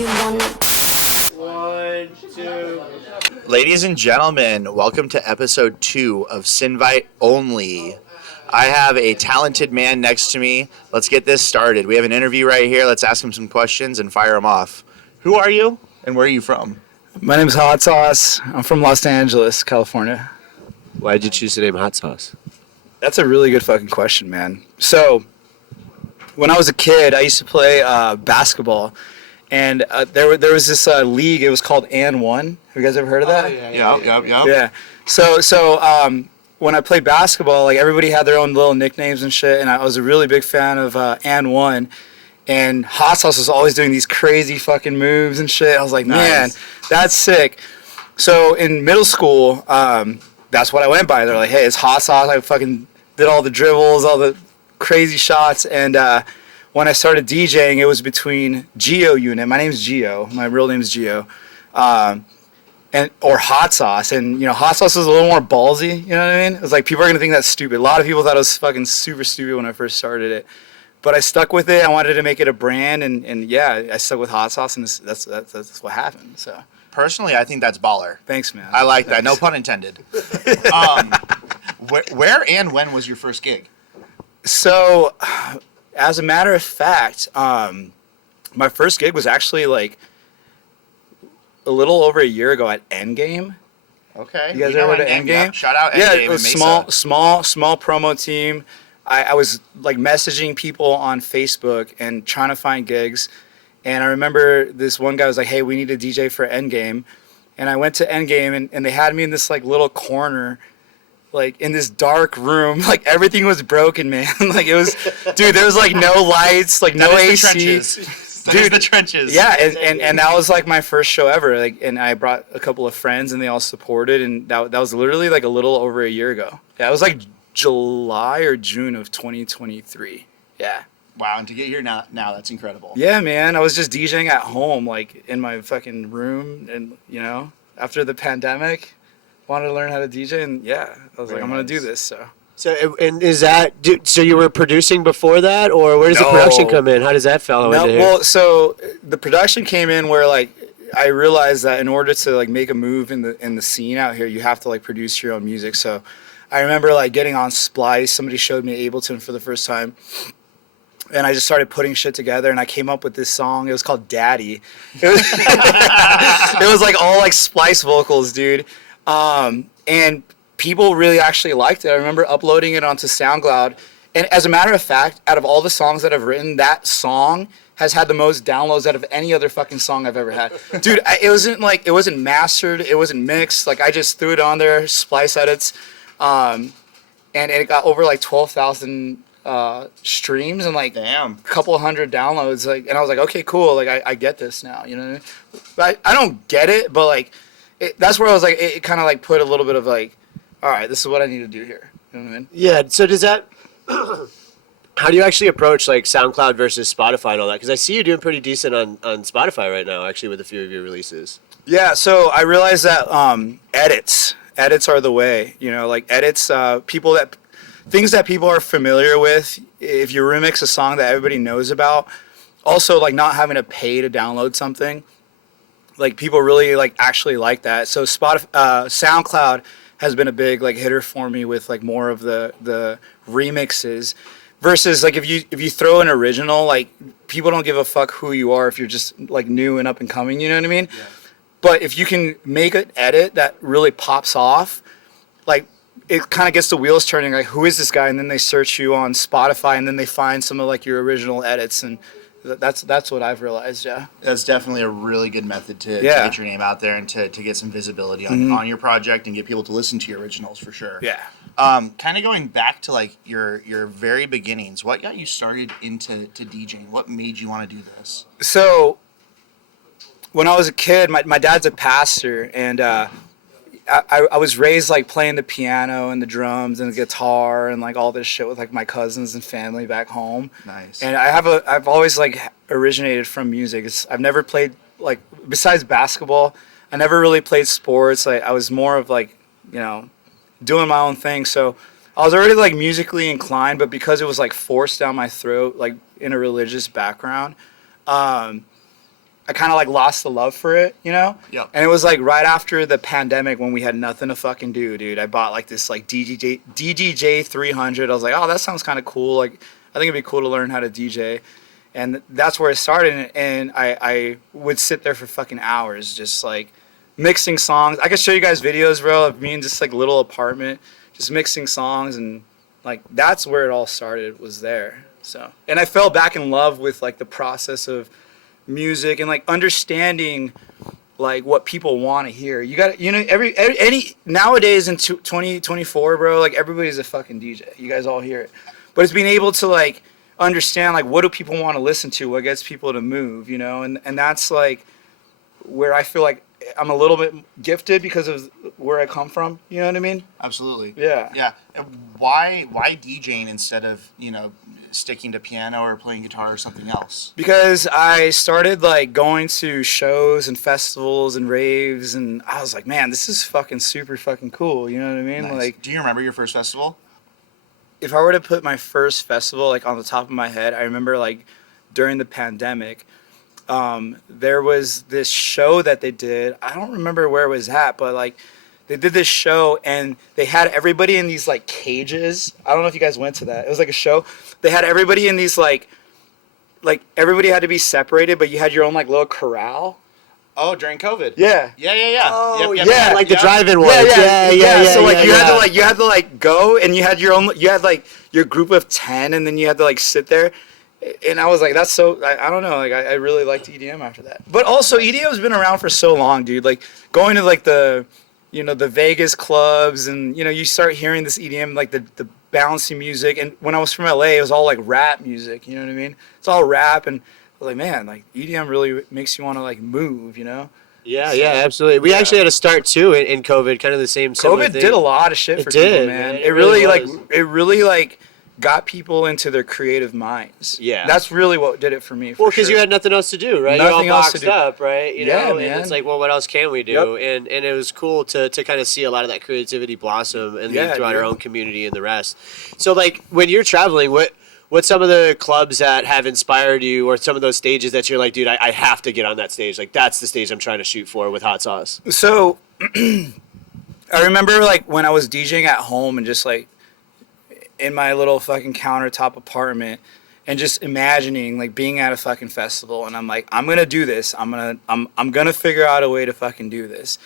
you wanna. 1, 2. Ladies and gentlemen, welcome to episode 2 of SYNVITE Only. I have a talented man next to me. Let's get this started. We have an interview right here. Let's ask him some questions and fire him off. Who are you and where are you from? My name's HOTSAUCE. I'm from Los Angeles, California. Why did you choose the name Hot Sauce? That's a really good fucking question, man. So, when I was a kid, I used to play basketball, and there was this league. It was called And1. Have you guys ever heard of that? Yeah. So when I played basketball, like everybody had their own little nicknames and shit, and I was a really big fan of And1. And Hot Sauce was always doing these crazy fucking moves and shit. I was like, man, that's sick. So in middle school, that's what I went by. They're like, hey, it's Hot Sauce. I fucking did all the dribbles, all the crazy shots. And when I started DJing, it was between Geo Unit. My name's Geo. My real name's Geo. Or Hot Sauce. And, you know, Hot Sauce was a little more ballsy. You know what I mean? It was like, people are going to think that's stupid. A lot of people thought it was fucking super stupid when I first started it. But I stuck with it. I wanted to make it a brand. And yeah, I stuck with Hot Sauce. And that's what happened. So. Personally, I think that's baller. Thanks, man. I like that. No pun intended. Where and when was your first gig? So, as a matter of fact, my first gig was actually like a little over a year ago at Endgame. Okay. You guys ever heard of Endgame? Yeah. Shout out Endgame. Yeah, it was small promo team. I was like messaging people on Facebook and trying to find gigs. And I remember this one guy was like, hey, we need a DJ for Endgame. And I went to Endgame and they had me in this like little corner, like in this dark room. Like everything was broken, man. Like it was, dude, there was like no lights, like no AC. Dude, the trenches. Yeah, and that was like my first show ever. Like, and I brought a couple of friends and they all supported. And that was literally like a little over a year ago. Yeah, it was like July or June of 2023. Yeah. Wow, and to get here now that's incredible. Yeah, man. I was just DJing at home, like in my fucking room, and you know, after the pandemic, wanted to learn how to DJ, and yeah, I was like, I'm gonna do this. So, and is that so? You were producing before that, or where does the production come in? How does that fall into here? Well, so the production came in where like I realized that in order to like make a move in the scene out here, you have to like produce your own music. So I remember like getting on Splice. Somebody showed me Ableton for the first time. And I just started putting shit together, and I came up with this song. It was called Daddy. It was, it was like all like Splice vocals, dude. And people really actually liked it. I remember uploading it onto SoundCloud. And as a matter of fact, out of all the songs that I've written, that song has had the most downloads out of any other fucking song I've ever had. Dude, it wasn't mastered. It wasn't mixed. Like I just threw it on there, Splice edits. And it got over like 12,000 streams and like a couple hundred downloads, like, and I was like, okay, cool, like I get this now, you know what I mean? But I don't get it, but like that's where I was like, it kind of like put a little bit of like, all right, this is what I need to do here, you know what I mean? Yeah. So does that? How do you actually approach like SoundCloud versus Spotify and all that? Because I see you doing pretty decent on Spotify right now, actually, with a few of your releases. Yeah. So I realized that edits are the way, you know, like edits, things that people are familiar with. If you remix a song that everybody knows about, also like not having to pay to download something, like people really like actually like that. So SoundCloud has been a big like hitter for me with like more of the remixes versus like if you throw an original, like people don't give a fuck who you are if you're just like new and up and coming, you know what I mean? Yeah. But if you can make an edit that really pops off, like it kind of gets the wheels turning, like, who is this guy? And then they search you on Spotify, and then they find some of, like, your original edits, and that's what I've realized, yeah. That's definitely a really good method to get your name out there and to get some visibility on your project and get people to listen to your originals, for sure. Yeah. Kind of going back to, like, your very beginnings, what got you started into DJing? What made you want to do this? So, when I was a kid, my dad's a pastor, and I was raised like playing the piano and the drums and the guitar and like all this shit with like my cousins and family back home. Nice. And I've always like originated from music. I've never played like, besides basketball, I never really played sports. Like I was more of like, you know, doing my own thing. So I was already like musically inclined, but because it was like forced down my throat, like in a religious background, I I kind of like lost the love for it, you know? Yeah. And it was like right after the pandemic when we had nothing to fucking do, dude. I bought like this like DJJ 300. I was like, oh, that sounds kind of cool. Like, I think it'd be cool to learn how to DJ. And that's where it started. And I would sit there for fucking hours just like mixing songs. I could show you guys videos, bro, of me in just like little apartment, just mixing songs. And like, that's where it all started, was there. So, and I fell back in love with like the process of music and like understanding like what people want to hear. You got, you know, any nowadays in 2024, bro, like everybody's a fucking DJ. You guys all hear it. But it's being able to like understand like what do people want to listen to, what gets people to move, you know? And that's like where I feel like I'm a little bit gifted because of where I come from, you know what I mean? Absolutely. Yeah. Yeah. And why DJing instead of, you know, sticking to piano or playing guitar or something else? Because I started like going to shows and festivals and raves, and I was like, man, this is fucking super fucking cool, you know what I mean? Nice. Like, do you remember your first festival? if I were to put my first festival like on the top of my head, I remember like during the pandemic, there was this show that they did. I don't remember where it was at, but like they did this show and they had everybody in these like cages. I don't know if you guys went to that. It was like a show. They had everybody in these like everybody had to be separated, but you had your own like little corral. Oh, during COVID. Yeah. Yeah. Oh, Yeah, like the drive-in ones. Yeah. So like you yeah. had to like go, and you had your own. You had like your group of 10, and then you had to like sit there. And I was like, that's so. I don't know. Like I really liked EDM after that. But also EDM's been around for so long, dude. Like going to like the, you know, the Vegas clubs, and you know you start hearing this EDM like the bouncy music. And when I was from LA, it was all like rap music. You know what I mean? It's all rap and. I was like, man, like EDM really makes you want to like move, you know? Yeah, absolutely. We actually had to start too in COVID, kind of the same. COVID thing. did a lot of shit for people, man. It really like got people into their creative minds. Yeah, that's really what did it for me. Well, because you had nothing else to do, right? Nothing You're all else boxed to do. up, right? You Yeah, know, man. and it's like, well, what else can we do? Yep. And it was cool to kind of see a lot of that creativity blossom and then throughout our own community and the rest. So, like, when you're traveling, what's some of the clubs that have inspired you, or some of those stages that you're like, dude, I have to get on that stage. Like, that's the stage I'm trying to shoot for with Hot Sauce. So, I remember, like, when I was DJing at home and just, like, in my little fucking countertop apartment and just imagining, like, being at a fucking festival. And I'm like, I'm going to do this. I'm going to figure out a way to fucking do this.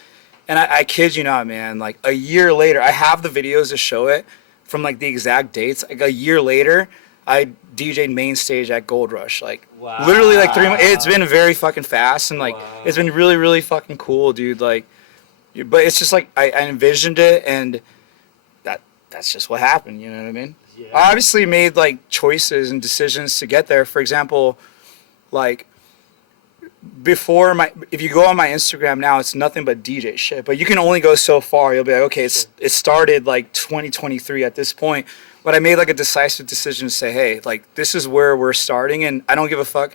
And I kid you not, man, like, a year later, I have the videos to show it from, like, the exact dates. Like, a year later, I DJ'd main stage at Gold Rush, like literally like 3 months. It's been very fucking fast, and like it's been really, really fucking cool, dude. Like, but it's just like I envisioned it, and that's just what happened. You know what I mean? Yeah. I obviously made like choices and decisions to get there. For example, like before if you go on my Instagram now, it's nothing but DJ shit. But you can only go so far. You'll be like, okay, it started like 2023 at this point. But I made like a decisive decision to say, hey, like this is where we're starting, and I don't give a fuck,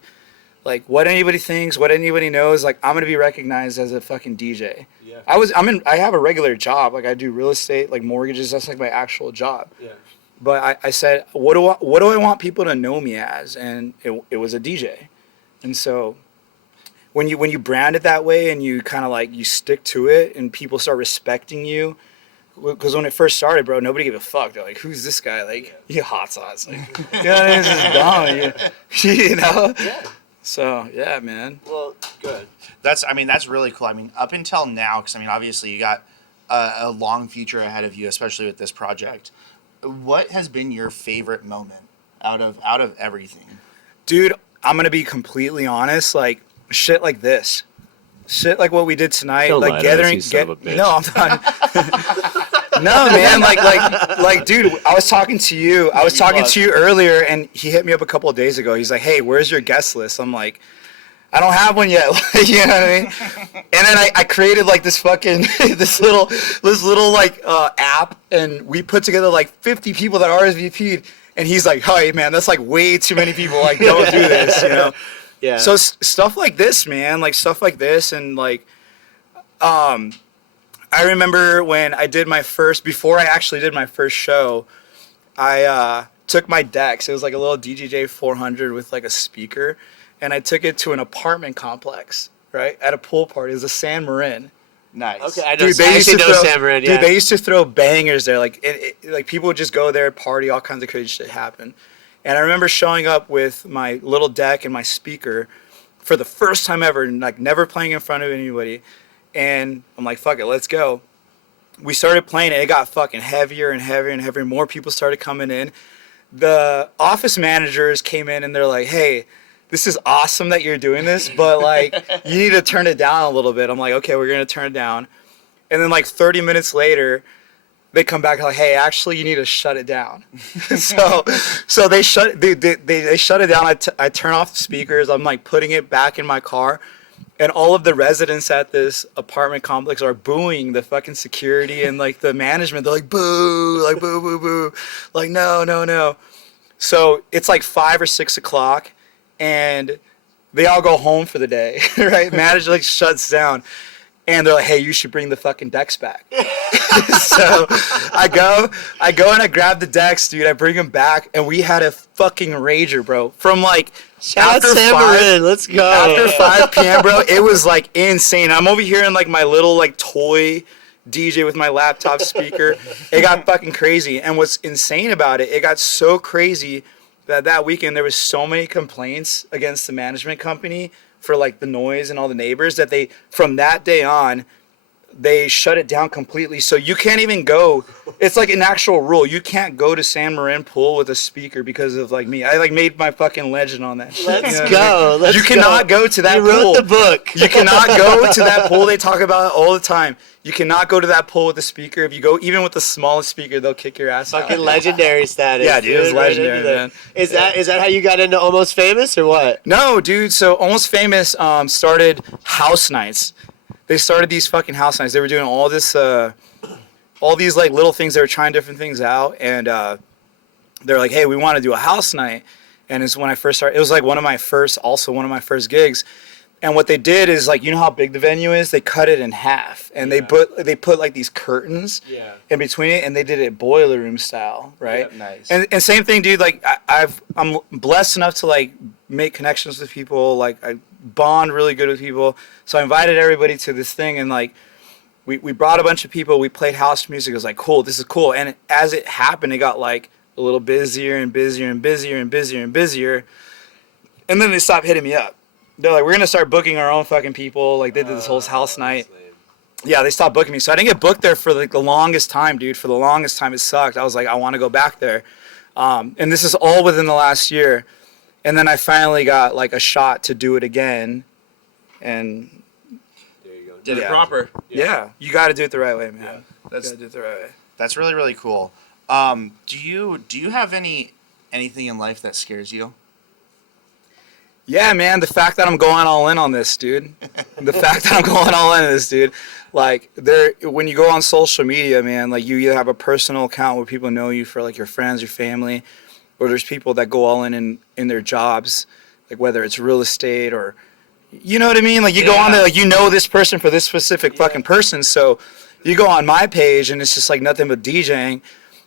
like what anybody thinks, what anybody knows. Like I'm gonna be recognized as a fucking DJ. Yeah. I have a regular job. Like I do real estate, like mortgages. That's like my actual job. Yeah. But I said, what do I want people to know me as? And it was a DJ. And so when you brand it that way and you kind of like you stick to it and people start respecting you. Because when it first started, bro, nobody gave a fuck. They're like, "Who's this guy?" Like, you hot sauce. Like, you know what I mean? This is dumb. You know? Yeah. So, yeah, man. Well, good. That's really cool. I mean, up until now, because I mean, obviously, you got a long future ahead of you, especially with this project. What has been your favorite moment out of everything? Dude, I'm gonna be completely honest. Like, shit like this. Shit like what we did tonight, Don't like lie gathering. No, I'm not. No, man, like, dude, I was talking to you. I was talking to you earlier, and he hit me up a couple of days ago. He's like, "Hey, where's your guest list?" I'm like, "I don't have one yet." You know what I mean? And then I created like this fucking this little like app, and we put together like 50 people that RSVP'd. And he's like, "Hey, man, that's like way too many people. Like, don't do this," you know? Yeah. So stuff like this, man, like stuff like this, and like, I remember when I did before I actually did my first show, I took my decks. It was like a little DJJ 400 with like a speaker, and I took it to an apartment complex, right, at a pool party. It was a San Marin. Nice. Okay, I know. Dude, I actually know San Marin. Yeah. Dude, they used to throw bangers there. Like people would just go there, party, all kinds of crazy shit happen. And I remember showing up with my little deck and my speaker for the first time ever, and like never playing in front of anybody. And I'm like, fuck it, let's go. We started playing it. It got fucking heavier and heavier and heavier. More people started coming in. The office managers came in and they're like, hey, this is awesome that you're doing this, but like you need to turn it down a little bit. I'm like, okay, we're going to turn it down. And then like 30 minutes later, they come back like, hey, actually you need to shut it down. so they shut it down. I turn off the speakers. I'm like putting it back in my car. And all of the residents at this apartment complex are booing the fucking security and like the management. They're like, boo, like boo, boo, boo. Like, no, no, no. So it's like 5 or 6 o'clock and they all go home for the day, right? Manager like shuts down and they're like, hey, you should bring the fucking decks back. So I go and I grab the decks, dude. I bring them back and we had a fucking rager, bro. From like, Shout out San Marin, let's go. After 5 p.m., bro, it was like insane. I'm over here in like my little like toy DJ with my laptop speaker. It got fucking crazy. And what's insane about it, it got so crazy that weekend there was so many complaints against the management company for like the noise and all the neighbors that they, from that day on, they shut it down completely. So you can't even go. It's like an actual rule. You can't go to San Marin Pool with a speaker because of like me. I like made my fucking legend on that shit. Let's go. Let's you cannot go to that pool. You wrote the book. You cannot go to that pool. They talk about it all the time. You cannot go to that pool with a speaker. If you go even with the smallest speaker, they'll kick your ass out. Fucking legendary status. Yeah, dude, it was legendary, man. Is that how you got into Almost Famous or what? No, dude. So Almost Famous started house nights. They started these fucking house nights. They were doing all this, all these like little things. They were trying different things out, and they're like, "Hey, we want to do a house night." And it's when I first started. It was like one of my first gigs. And what they did is like, you know how big the venue is? They cut it in half, and they put like these curtains in between it, and they did it boiler room style, right? Yeah, nice. And same thing, dude. Like I'm blessed enough to like make connections with people. Like I bond really good with people. So I invited everybody to this thing, and like we brought a bunch of people. We played house music. It was like, cool, this is cool. And as it happened, it got like a little busier and busier and busier and busier and busier. And then they stopped hitting me up. They're like, we're gonna start booking our own fucking people. Like they did this whole house night. Yeah, they stopped booking me. So I didn't get booked there for like the longest time, dude. For the longest time, it sucked. I was like, I want to go back there. And this is all within the last year. And then I finally got like a shot to do it again. And There you go. Did it proper. yeah, you got to do it the right way, man. Yeah, You got to do it the right way. That's really, really cool. Do you have anything in life that scares you? Yeah, man, the fact that I'm going all in on this, dude. The fact that I'm going all in on this, dude. Like, when you go on social media, man, like, you either have a personal account where people know you for, like, your friends, your family, or there's people that go all in their jobs, like, whether it's real estate or, you know what I mean? Like, you go on there, like, you know this person for this specific fucking person, so you go on my page, and it's just, like, nothing but DJing.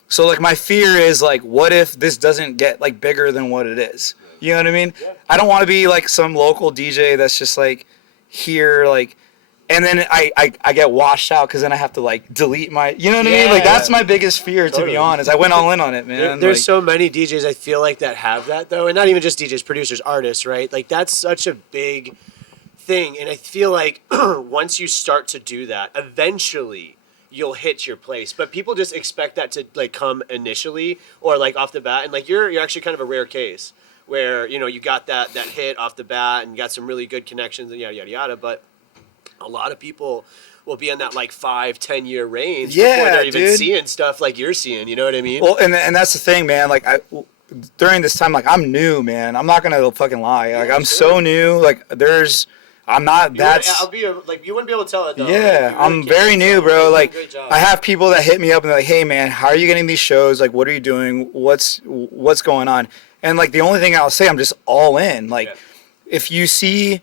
So, like, my fear is, like, what if this doesn't get, like, bigger than what it is? You know what I mean? Yeah. I don't want to be like some local DJ that's just like here, like, and then I get washed out because then I have to like delete my, you know what I mean? Like that's my biggest fear, to be honest. I went all in on it, man. There's like, so many DJs I feel like that have that though, and not even just DJs, producers, artists, right? Like that's such a big thing, and I feel like once you start to do that, eventually you'll hit your place. But people just expect that to like come initially or like off the bat, and like you're actually kind of a rare case. Where, you know, you got that hit off the bat and got some really good connections and yada, yada, yada. But a lot of people will be in that, like, 5-10 year range before they're even seeing stuff like you're seeing. You know what I mean? Well, and that's the thing, man. Like, during this time, like, I'm new, man. I'm not going to fucking lie. Like, I'm so new. Like, I'm not that. You wouldn't be able to tell it, though. Yeah, like, I'm very new, bro. Like, I have people that hit me up and they're like, hey, man, how are you getting these shows? Like, what are you doing? What's going on? And, like, the only thing I'll say, I'm just all in. Like, if you see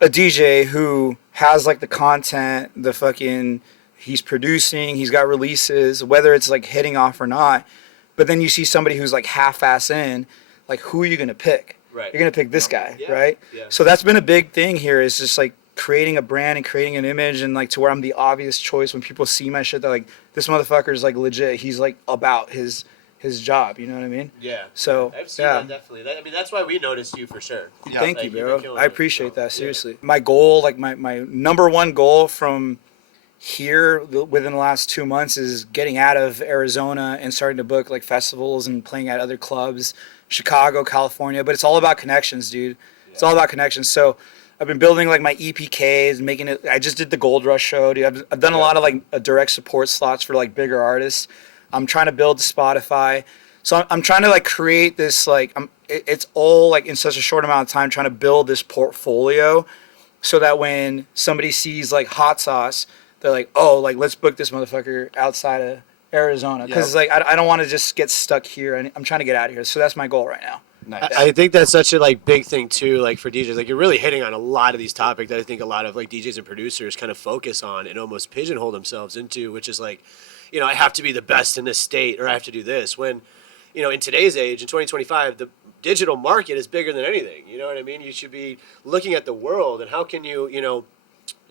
a DJ who has, like, the content, the fucking, he's producing, he's got releases, whether it's, like, hitting off or not, but then you see somebody who's, like, half-ass in, like, who are you going to pick? Right. You're gonna pick this guy, Yeah. right? Yeah. So that's been a big thing here. Is just like creating a brand and creating an image, and like to where I'm the obvious choice when people see my shit. They're like, this motherfucker is like legit. He's like about his job. You know what I mean? Yeah. So I've seen that definitely. I mean, that's why we noticed you for sure. Thank Like, you, you've been bro. killing I it. appreciate So, that, seriously. My goal, like my number one goal from here within the last 2 months is getting out of Arizona and starting to book like festivals and playing at other clubs, Chicago, California. But it's all about connections, dude. It's all about connections. So I've been building like my EPKs, making it. I just did the Gold Rush show, dude. I've done a lot of like direct support slots for like bigger artists. I'm trying to build Spotify. So I'm trying to like create this like it's all like in such a short amount of time trying to build this portfolio so that when somebody sees like HOTSAUCE, they're like, oh, like let's book this motherfucker outside of Arizona because like I don't want to just get stuck here. I'm trying to get out of here. So that's my goal right now. Nice. I think that's such a like big thing too, like for DJs. Like you're really hitting on a lot of these topics that I think a lot of like DJs and producers kind of focus on and almost pigeonhole themselves into, which is like, you know, I have to be the best in this state or I have to do this. When, you know, in today's age, in 2025, the digital market is bigger than anything. You know what I mean? You should be looking at the world and how can you, you know,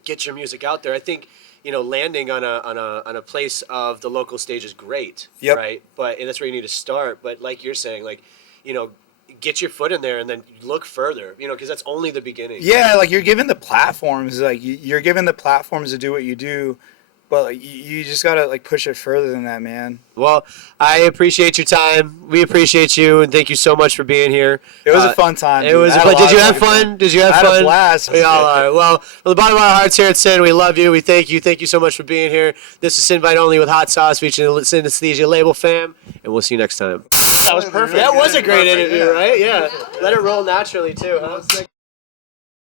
get your music out there. I think, you know, landing on a place of the local stage is great, right? And that's where you need to start. But like you're saying, like, you know, get your foot in there and then look further, you know, because that's only the beginning. Yeah, like you're given the platforms, like you're given the platforms to do what you do, but like you just gotta like push it further than that, man. Well, I appreciate your time. We appreciate you, and thank you so much for being here. It was a fun time. It was. Did you have fun? Did you have fun? I had a blast. We all are. Well, from the bottom of our hearts here at Sin, we love you. We thank you. Thank you so much for being here. This is Syninvite Only with HOTSAUCE featuring the Synesthesia label fam, and we'll see you next time. That was perfect. That was a great interview, right? Yeah. Let it roll naturally too, huh?